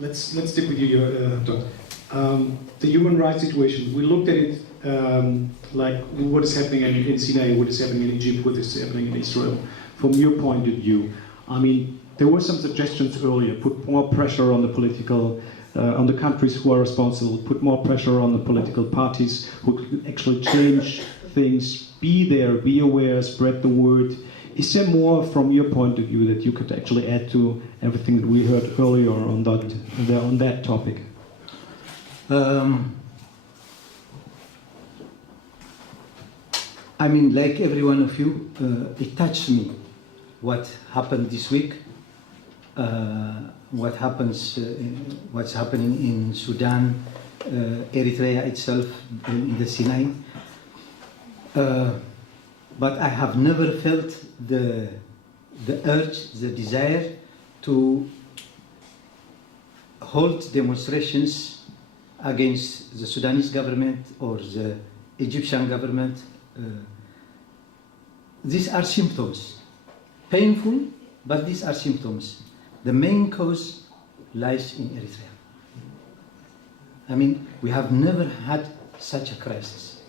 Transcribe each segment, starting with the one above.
let's stick with you, Dr. The human rights situation. We looked at it like what is happening in Sinai, what is happening in Egypt, what is happening in Israel. From your point of view, I mean, there were some suggestions earlier. Put more pressure on the political, on the countries who are responsible. Put more pressure on the political parties who could actually change things. Be there, be aware, spread the word. Is there more from your point of view that you could actually add to everything that we heard earlier on that topic? I mean, like every one of you, it touched me what happened this week, what's happening in Sudan, Eritrea itself, in the Sinai. But I have never felt the urge, the desire to hold demonstrations against the Sudanese government or the Egyptian government. These are symptoms, painful, but these are symptoms. The main cause lies in Eritrea. I mean, we have never had such a crisis.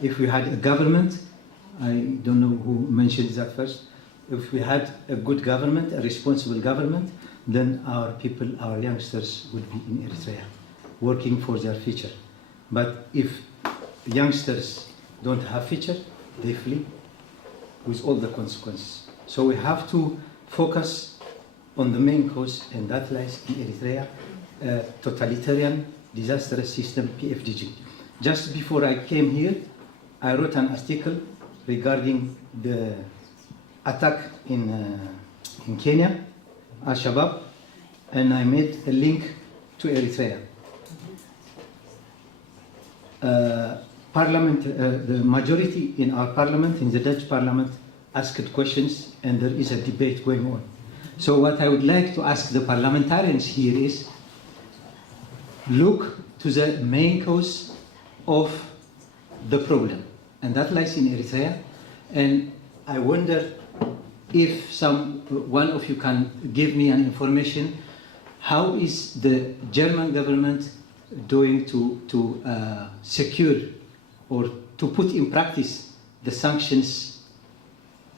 If we had a government, I don't know who mentioned that first, if we had a good government, a responsible government, then our people, our youngsters would be in Eritrea, working for their future. But if youngsters don't have future, they flee with all the consequences. So we have to focus on the main cause, and that lies in Eritrea, totalitarian, disastrous system, PFDG. Just before I came here, I wrote an article regarding the attack in Kenya, Al-Shabaab, and I made a link to Eritrea. The majority in our parliament, in the Dutch parliament, asked questions, and there is a debate going on. So what I would like to ask the parliamentarians here is, look to the main cause of the problem, and that lies in Eritrea. And I wonder if one of you can give me an information, how is the German government doing to secure or to put in practice the sanctions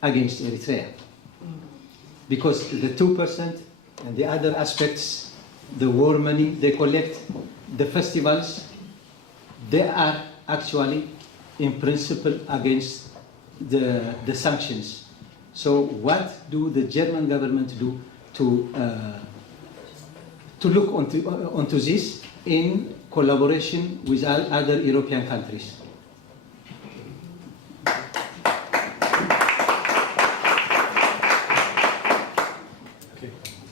against Eritrea? Because the 2% and the other aspects, the war money they collect, the festivals, they are actually in principle against the sanctions. So what do the German government do to look onto this in collaboration with other European countries?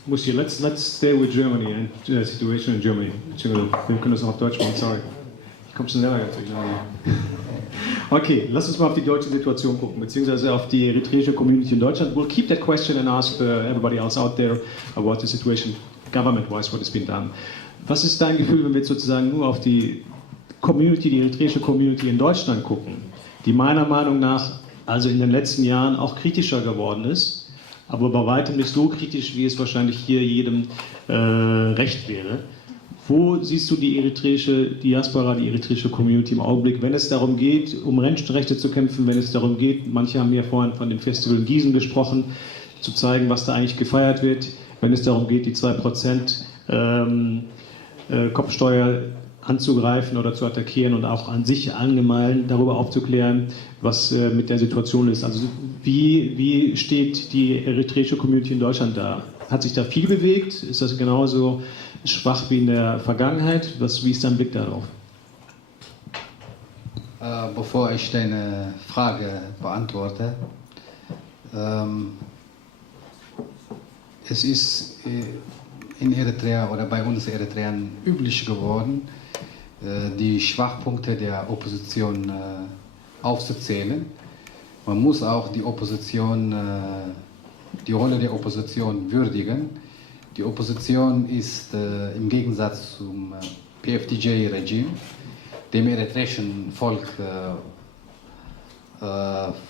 Musti, let's stay with Germany and the situation in Germany. Entschuldigung, wir können das auch auf Deutsch machen, sorry. Ich komme schon selber ganz durcheinander. Okay, lass uns mal auf die deutsche Situation gucken, beziehungsweise auf die eritreische Community in Deutschland. We'll keep that question and ask everybody else out there about the situation government-wise, what has been done. Was ist dein Gefühl, wenn wir jetzt sozusagen nur auf die Community, die eritreische Community in Deutschland gucken, die meiner Meinung nach also in den letzten Jahren auch kritischer geworden ist, aber bei weitem nicht so kritisch, wie es wahrscheinlich hier jedem recht wäre. Wo siehst du die eritreische Diaspora, die eritreische Community im Augenblick, wenn es darum geht, um Menschenrechte zu kämpfen, wenn es darum geht, manche haben ja vorhin von dem Festival in Gießen gesprochen, zu zeigen, was da eigentlich gefeiert wird, wenn es darum geht, die 2% Kopfsteuer anzugreifen oder zu attackieren und auch an sich allgemein darüber aufzuklären, was mit der Situation ist. Also wie steht die eritreische Community in Deutschland da? Hat sich da viel bewegt? Ist das genauso schwach wie in der Vergangenheit? Wie ist dein Blick darauf? Bevor ich deine Frage beantworte, es ist in Eritrea oder bei uns Eritreern üblich geworden, die Schwachpunkte der Opposition aufzuzählen. Man muss auch die Opposition, die Rolle der Opposition würdigen. Die Opposition ist im Gegensatz zum PFDJ-Regime, dem eritreischen Volk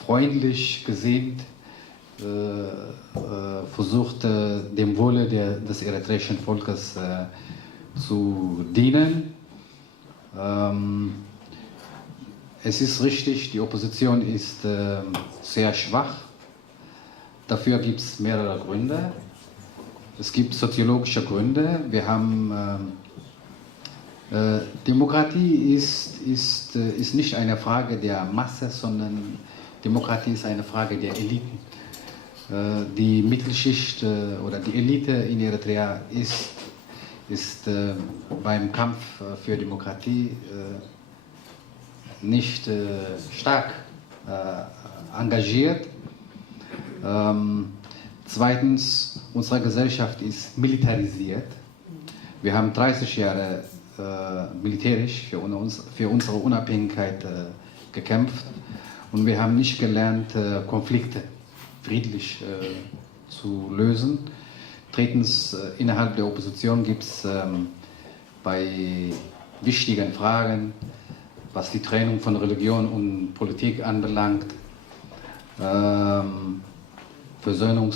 freundlich gesinnt, versucht dem Wohle des eritreischen Volkes zu dienen. Es ist richtig, die Opposition ist sehr schwach. Dafür gibt es mehrere Gründe. Es gibt soziologische Gründe. Wir haben Demokratie ist nicht eine Frage der Masse, sondern Demokratie ist eine Frage der Eliten. Die Mittelschicht oder die Elite in Eritrea ist beim Kampf für Demokratie nicht stark engagiert. Zweitens, unsere Gesellschaft ist militarisiert. Wir haben 30 Jahre militärisch für unsere Unabhängigkeit gekämpft und wir haben nicht gelernt, Konflikte friedlich zu lösen. Drittens, innerhalb der Opposition gibt es bei wichtigen Fragen, was die Trennung von Religion und Politik anbelangt, Versöhnung,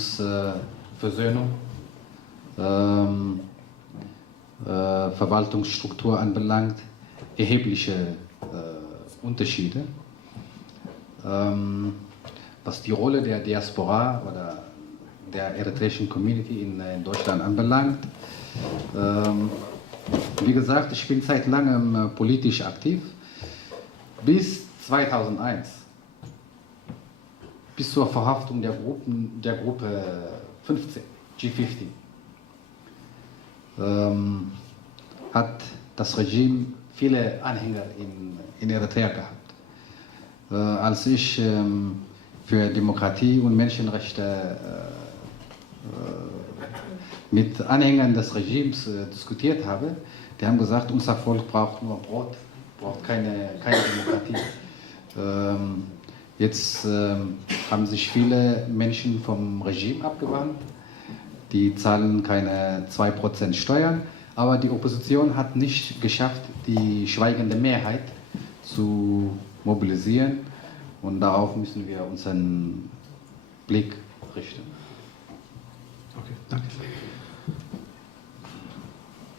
Verwaltungsstruktur anbelangt, erhebliche Unterschiede. Was die Rolle der Diaspora oder der eritreischen Community in Deutschland anbelangt. Wie gesagt, ich bin seit langem politisch aktiv. Bis 2001, bis zur Verhaftung der Gruppe 15, G15, hat das Regime viele Anhänger in Eritrea gehabt. Als ich für Demokratie und Menschenrechte mit Anhängern des Regimes diskutiert habe, die haben gesagt, unser Volk braucht nur Brot, braucht keine Demokratie. Jetzt haben sich viele Menschen vom Regime abgewandt, die zahlen keine 2% Steuern, aber die Opposition hat nicht geschafft, die schweigende Mehrheit zu mobilisieren und darauf müssen wir unseren Blick richten. Okay, danke.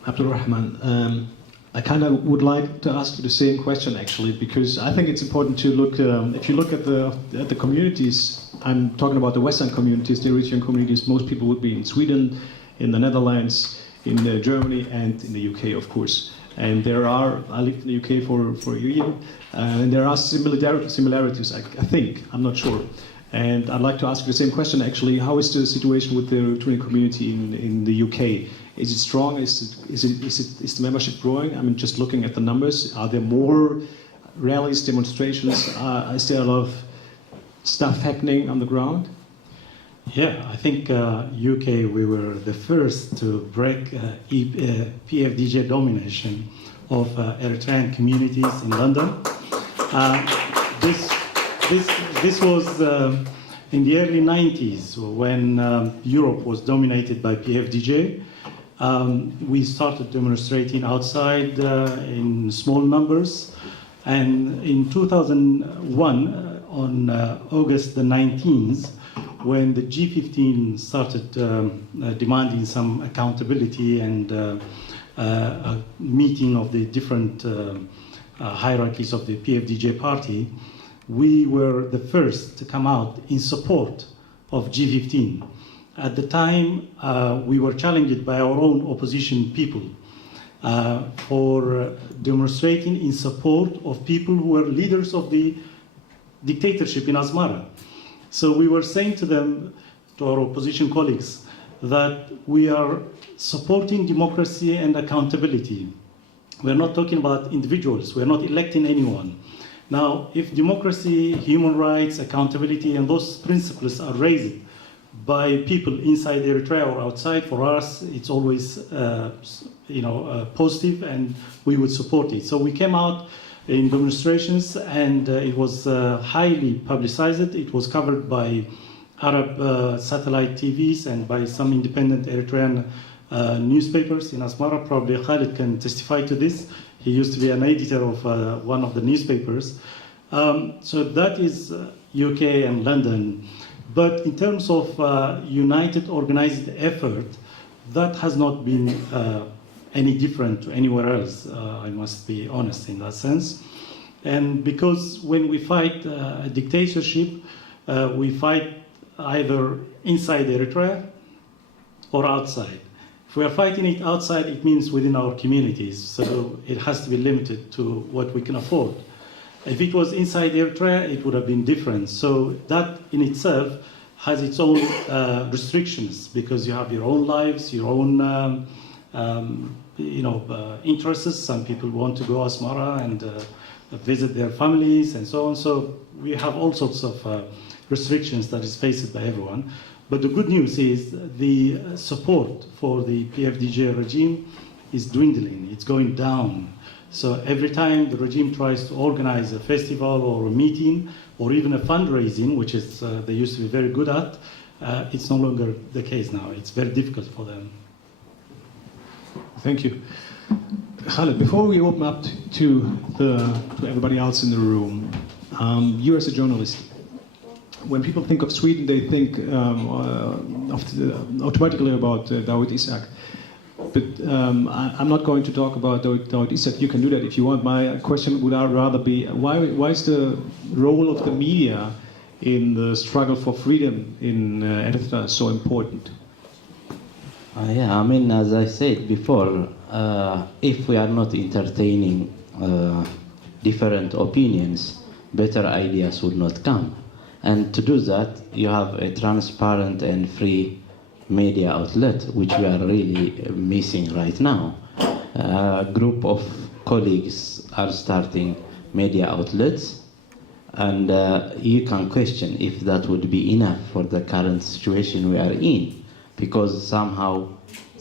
Abdulrahman, I kind of would like to ask you the same question actually, because I think it's important to look, if you look at the communities, I'm talking about the Western communities, the Eritrean communities, most people would be in Sweden, in the Netherlands, in Germany and in the UK of course. And I lived in the UK for a year, and there are similarities, I think, I'm not sure. And I'd like to ask you the same question actually, how is the situation with the Eritrean community in the UK? Is it strong? Is the membership growing? I mean, just looking at the numbers, are there more rallies, demonstrations? Is there a lot of stuff happening on the ground? Yeah, I think UK, we were the first to break PFDJ domination of Eritrean communities in London. This was in the early 90s when Europe was dominated by PFDJ. We started demonstrating outside in small numbers, and in 2001, on August the 19th, when the G15 started demanding some accountability and a meeting of the different hierarchies of the PFDJ party, we were the first to come out in support of G15. At the time, we were challenged by our own opposition people for demonstrating in support of people who were leaders of the dictatorship in Asmara. So we were saying to them, to our opposition colleagues, that we are supporting democracy and accountability. We're not talking about individuals, we're not electing anyone. Now, if democracy, human rights, accountability, and those principles are raised by people inside Eritrea or outside, for us, it's always positive, and we would support it. So we came out in demonstrations, and it was highly publicized. It was covered by Arab satellite TVs and by some independent Eritrean newspapers in Asmara. Probably Khalid can testify to this. He used to be an editor of one of the newspapers. So that is UK and London. But in terms of united, organized effort, that has not been any different to anywhere else. I must be honest in that sense. And because when we fight a dictatorship, we fight either inside Eritrea or outside. If we are fighting it outside, it means within our communities, so it has to be limited to what we can afford. If it was inside Eritrea, it would have been different. So that in itself has its own restrictions, because you have your own lives, your own interests. Some people want to go to Asmara and visit their families and so on. So we have all sorts of restrictions that is faced by everyone. But the good news is the support for the PFDJ regime is dwindling. It's going down. So every time the regime tries to organize a festival or a meeting or even a fundraising, which is they used to be very good at, it's no longer the case now. It's very difficult for them. Thank you. Khaled, before we open up to everybody else in the room, you as a journalist, when people think of Sweden, they think automatically about Dawit Isaak. But I'm not going to talk about Dawit Isaak. You can do that if you want. My question would rather be, why is the role of the media in the struggle for freedom in Eritrea so important? Yeah, I mean, as I said before, if we are not entertaining different opinions, better ideas would not come. And to do that, you have a transparent and free media outlet, which we are really missing right now. A group of colleagues are starting media outlets, and you can question if that would be enough for the current situation we are in, because somehow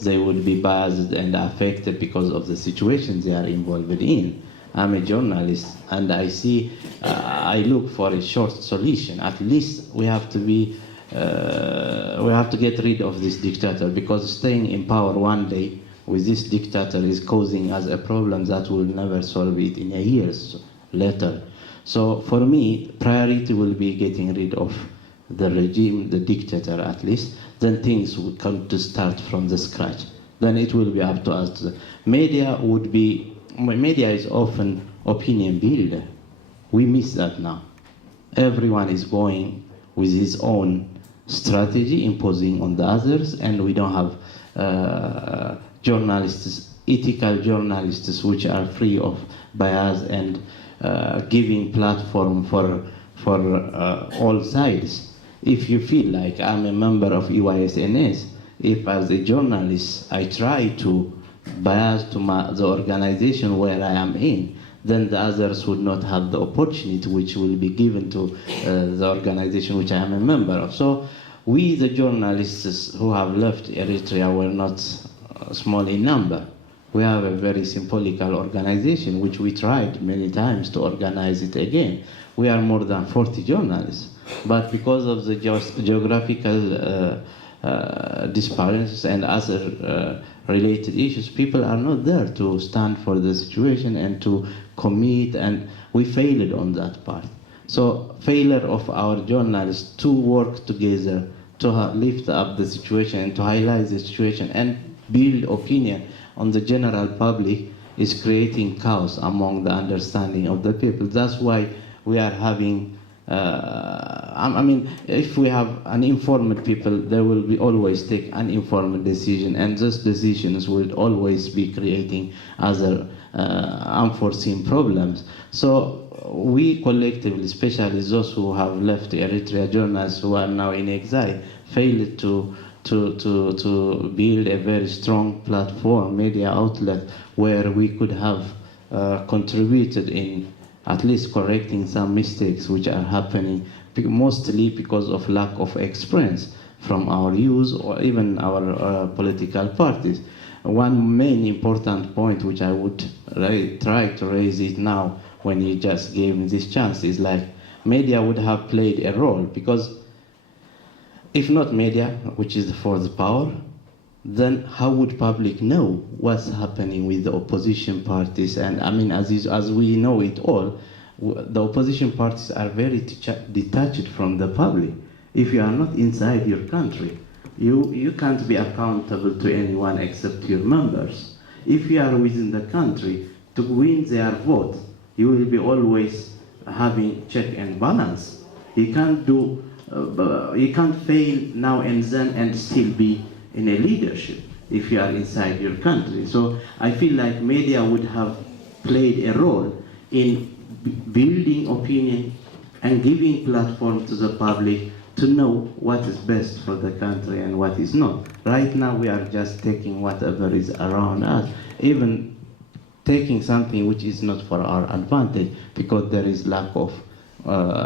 they would be biased and affected because of the situations they are involved in. I'm a journalist, and I look for a short solution. At least we have to get rid of this dictator, because staying in power one day with this dictator is causing us a problem that will never solve it in a years later. So for me, priority will be getting rid of the regime, the dictator at least. Then things will come to start from the scratch. Then it will be up to us. Media is often opinion builder. We miss that now. Everyone is going with his own strategy, imposing on the others, and we don't have journalists, ethical journalists, which are free of bias and giving platform for all sides. If you feel like I'm a member of EYSNS, if as a journalist I try to bias to the organization where I am in, then the others would not have the opportunity which will be given to the organization which I am a member of. So we, the journalists who have left Eritrea, were not small in number. We have a very symbolical organization which we tried many times to organize it again. We are more than 40 journalists, but because of the geographical disparities and other related issues, people are not there to stand for the situation and to commit, and we failed on that part. So failure of our journalists to work together to lift up the situation and to highlight the situation and build opinion on the general public is creating chaos among the understanding of the people. That's why we are having if we have uninformed people, they will be always take uninformed decision, and those decisions will always be creating other unforeseen problems. So we collectively, especially those who have left Eritrea, journalists who are now in exile, failed to build a very strong platform, media outlet, where we could have contributed in at least correcting some mistakes which are happening, mostly because of lack of experience from our youth or even our political parties. One main important point which I would try to raise it now when you just gave me this chance is like media would have played a role, because if not media, which is for the power, then how would public know what's happening with the opposition parties? And I mean, as we know it all, the opposition parties are very detached from the public. If you are not inside your country, you can't be accountable to anyone except your members. if you are within the country, to win their vote, you will be always having check and balance. You can't do, you can't fail now and then and still be in a leadership if you are inside your country. So I feel like media would have played a role in building opinion and giving platform to the public to know what is best for the country and what is not. Right now we are just taking whatever is around us, even taking something which is not for our advantage, because there is lack of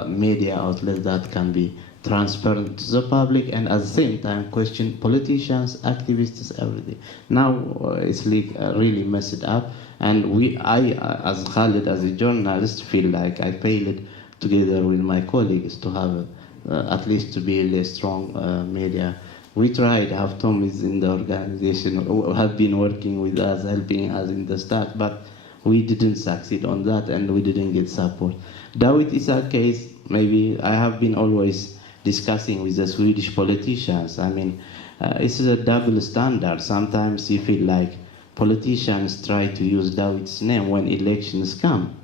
media outlets that can be transparent to the public and at the same time question politicians, activists, everything. Now it's really messed up, and I as Khalid, as a journalist, feel like I failed together with my colleagues to have at least to build a strong media. We tried, have Tom is in the organization, have been working with us, helping us in the start, but we didn't succeed on that and we didn't get support. Dawit Isaak case, maybe I have been always discussing with the Swedish politicians. I mean, it's a double standard. Sometimes you feel like politicians try to use Dawit's name when elections come,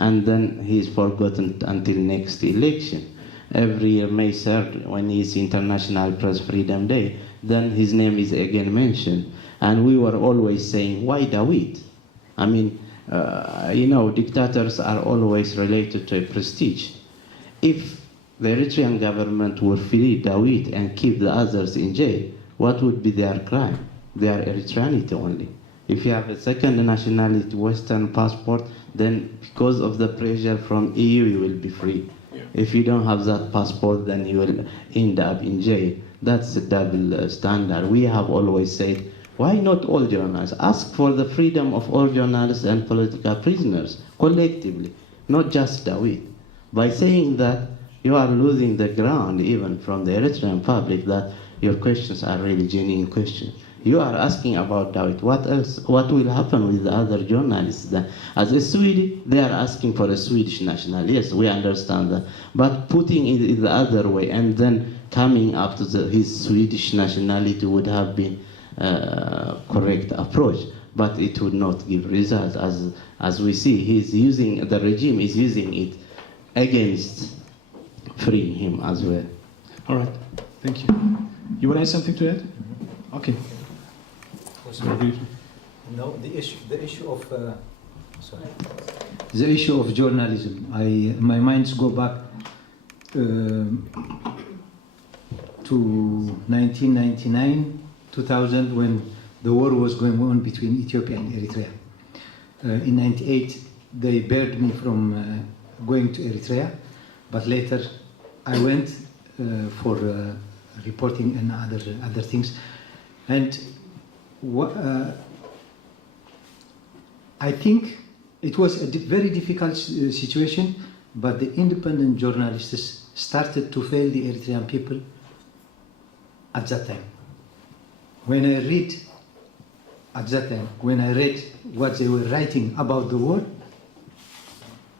and then he's forgotten until next election. Every year, May 3rd, when it's International Press Freedom Day, then his name is again mentioned. And we were always saying, why Dawit? I mean, you know, dictators are always related to a prestige. If the Eritrean government would free Dawit and keep the others in jail, what would be their crime? Their Eritreanity only. If you have a second nationality, Western passport, then because of the pressure from EU, you will be free. If you don't have that passport, then you will end up in jail. That's a double standard. We have always said, why not all journalists? Ask for the freedom of all journalists and political prisoners, collectively, not just Dawit. By saying that, you are losing the ground even from the Eritrean public that your questions are really genuine questions. You are asking about Dawit. What else? What will happen with the other journalists? Then, as a Swede, they are asking for a Swedish national. Yes, we understand that. But putting it the other way and then coming up to his Swedish nationality would have been correct approach. But it would not give results. As we see, the regime is using it against freeing him as well. All right, thank you. You want to add something to that? Okay. No, the issue of journalism. My minds go back to 1999, 2000, when the war was going on between Ethiopia and Eritrea. In '98, they barred me from going to Eritrea, but later I went for reporting and other things, and. I think it was a very difficult situation, but the independent journalists started to fail the Eritrean people at that time. When I read what they were writing about the war,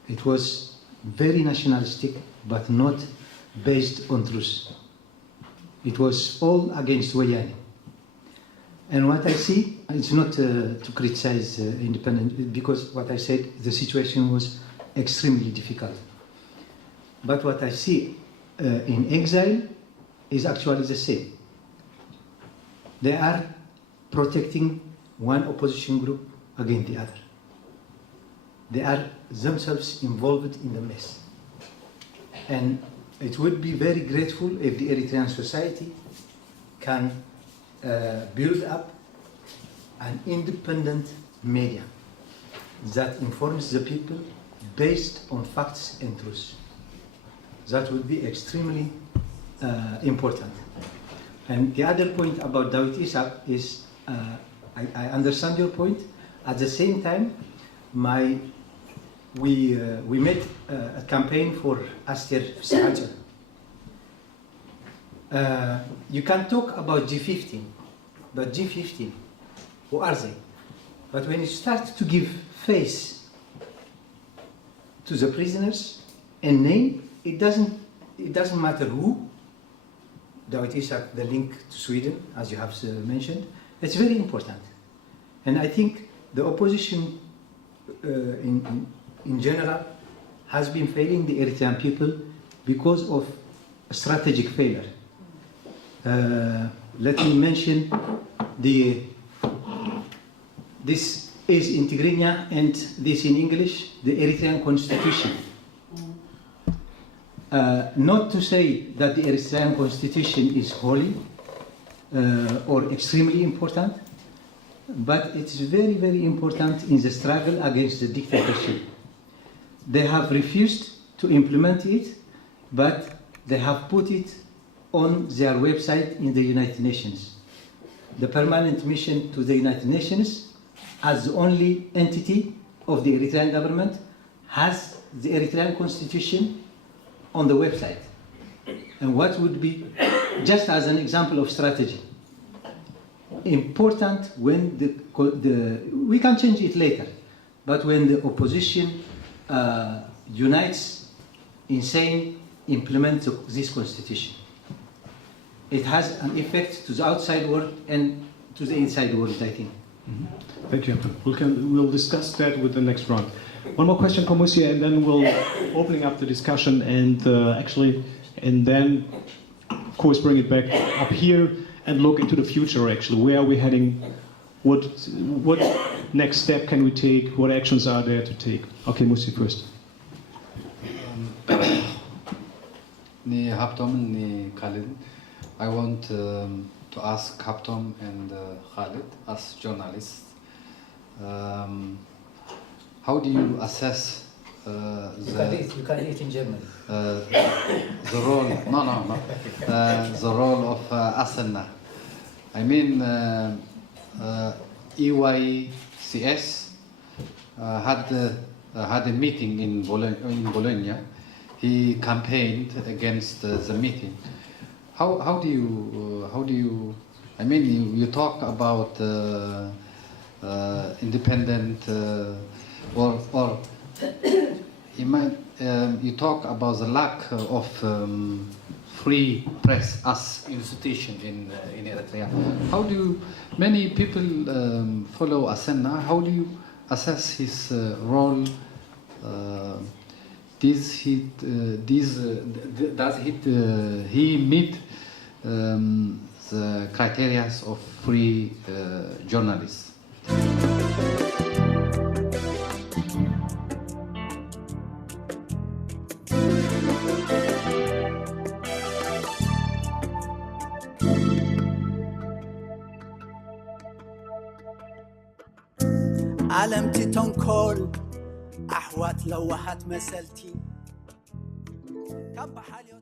it was very nationalistic, but not based on truth. It was all against Wayani. And what I see, it's not to criticize independent, because what I said, the situation was extremely difficult. But what I see in exile is actually the same. They are protecting one opposition group against the other. They are themselves involved in the mess. And it would be very grateful if the Eritrean society can build up an independent media that informs the people based on facts and truth. That would be extremely important. And the other point about Dawit Isaak is, I understand your point. At the same time, we made a campaign for Aster Sahaja. You can talk about G15, but G15, who are they? But when you start to give face to the prisoners and name, it doesn't matter who. Dawit Isaak, the link to Sweden, as you have mentioned, it's very important. And I think the opposition in general has been failing the Eritrean people because of strategic failure. Let me mention this is in Tigrinya and this in English, the Eritrean constitution. Not to say that the Eritrean constitution is holy or extremely important, but it's very, very important in the struggle against the dictatorship. They have refused to implement it, but they have put it on their website in the United Nations. The permanent mission to the United Nations, as the only entity of the Eritrean government, has the Eritrean constitution on the website. And what would be, just as an example of strategy, important when we can change it later, but when the opposition unites in saying implement this constitution, it has an effect to the outside world and to the inside world, I think. Mm-hmm. Thank you. We'll discuss that with the next round. One more question, Komusia, and then we'll opening up the discussion and then, of course, bring it back up here and look into the future. Actually, where are we heading? What next step can we take? What actions are there to take? Okay, Musi first. Ni Haptom ni Khalid. I want to ask Haptom and Khalid as journalists. How do you assess You can eat in German. the role? No. The role of Asenna. I mean, EYCS had a meeting in Bologna. He campaigned against the meeting. How do you? I mean, you talk about independent or you talk about the lack of free press as institution in Eritrea. How do you, many people follow Asenna? How do you assess his role? Does he meet the criteria of free journalists? علمتي تنكل أحوات لوحات مسلتي كم بحالي